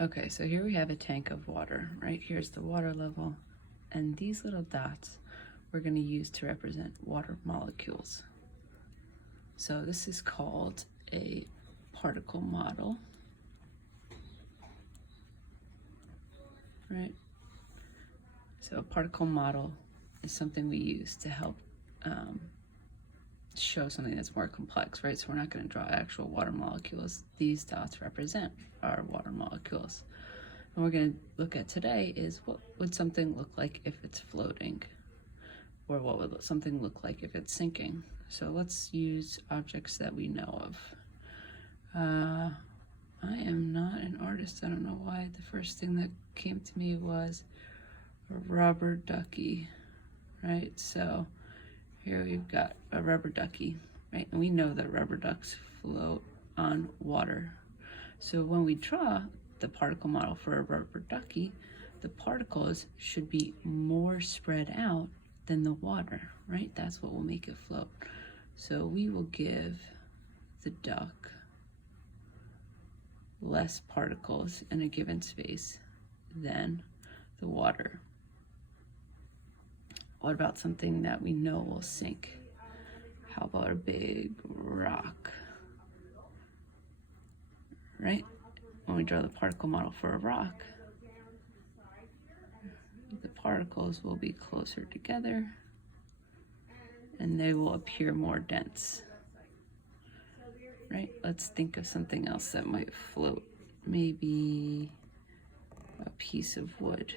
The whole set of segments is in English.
Okay, so here we have a tank of water, right? Here's the water level, and these little dots we're going to use to represent water molecules. So this is called a particle model, right? So a particle model is something we use to help show something that's more complex, right? So we're not going to draw actual water molecules. These dots represent our water molecules. And we're going to look at today is what would something look like if it's floating? Or what would something look like if it's sinking? So let's use objects that we know of. I am not an artist. I don't know why. The first thing that came to me was a rubber ducky, right? So here we've got a rubber ducky, right? And we know that rubber ducks float on water. So when we draw the particle model for a rubber ducky, the particles should be more spread out than the water, right? That's what will make it float. So we will give the duck less particles in a given space than the water. What about something that we know will sink? How about a big rock? Right? When we draw the particle model for a rock, the particles will be closer together and they will appear more dense. Right? Let's think of something else that might float. Maybe a piece of wood.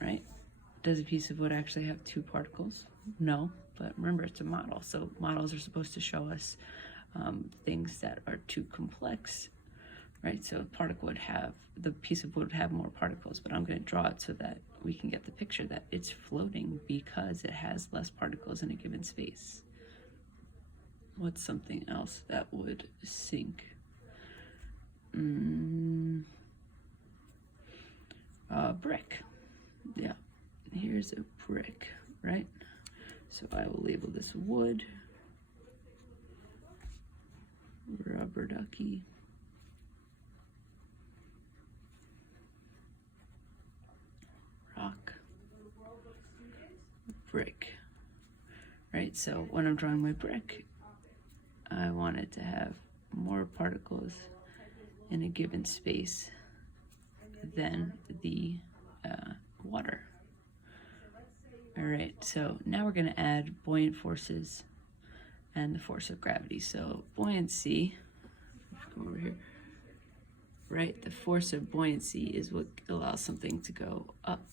Right? Does a piece of wood actually have two particles? No, but remember it's a model. So models are supposed to show us things that are too complex, right? So the piece of wood would have more particles, but I'm going to draw it so that we can get the picture that it's floating because it has less particles in a given space. What's something else that would sink? Brick. Yeah, here's a brick, right? So I will label this wood, rubber ducky, rock, brick, right? So when I'm drawing my brick, I want it to have more particles in a given space than the water. All right, so now we're going to add buoyant forces and the force of gravity. So buoyancy, come over here, right? The force of buoyancy is what allows something to go up.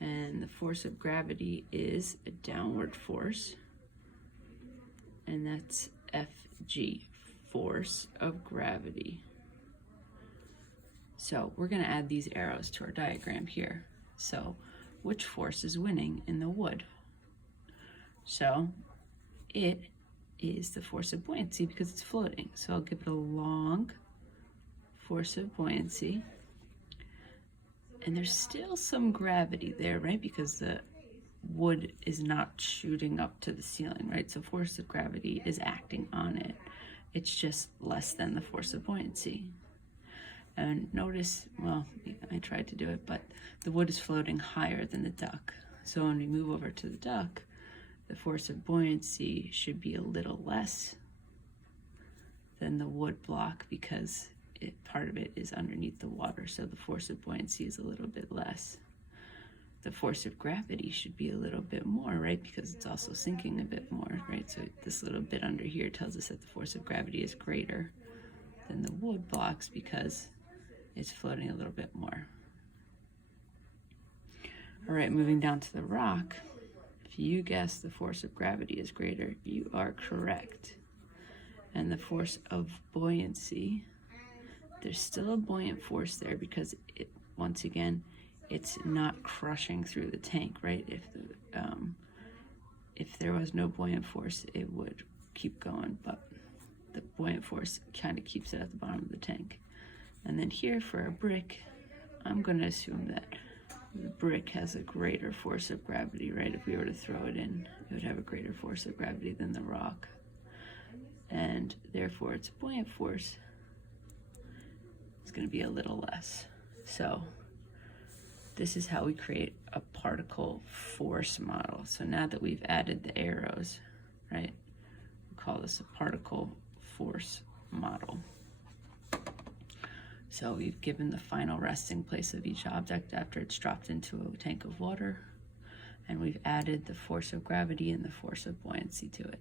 And the force of gravity is a downward force, and that's Fg, force of gravity. So we're going to add these arrows to our diagram here. So which force is winning in the wood? So it is the force of buoyancy because it's floating. So I'll give it a long force of buoyancy. And there's still some gravity there, right? Because the wood is not shooting up to the ceiling, right? So force of gravity is acting on it. It's just less than the force of buoyancy. And notice, well, I tried to do it, but the wood is floating higher than the duck. So when we move over to the duck, the force of buoyancy should be a little less than the wood block because part of it is underneath the water. So the force of buoyancy is a little bit less. The force of gravity should be a little bit more, right? Because it's also sinking a bit more, right? So this little bit under here tells us that the force of gravity is greater than the wood blocks because it's floating a little bit more. All right, moving down to the rock. If you guess the force of gravity is greater, you are correct. And the force of buoyancy, there's still a buoyant force there because once again, it's not crushing through the tank, right? If there was no buoyant force, it would keep going, but the buoyant force kind of keeps it at the bottom of the tank. And then here for a brick, I'm going to assume that the brick has a greater force of gravity, right? If we were to throw it in, it would have a greater force of gravity than the rock. And therefore its buoyant force is going to be a little less. So this is how we create a particle force model. So now that we've added the arrows, right, we call this a particle force model. So we've given the final resting place of each object after it's dropped into a tank of water, and we've added the force of gravity and the force of buoyancy to it.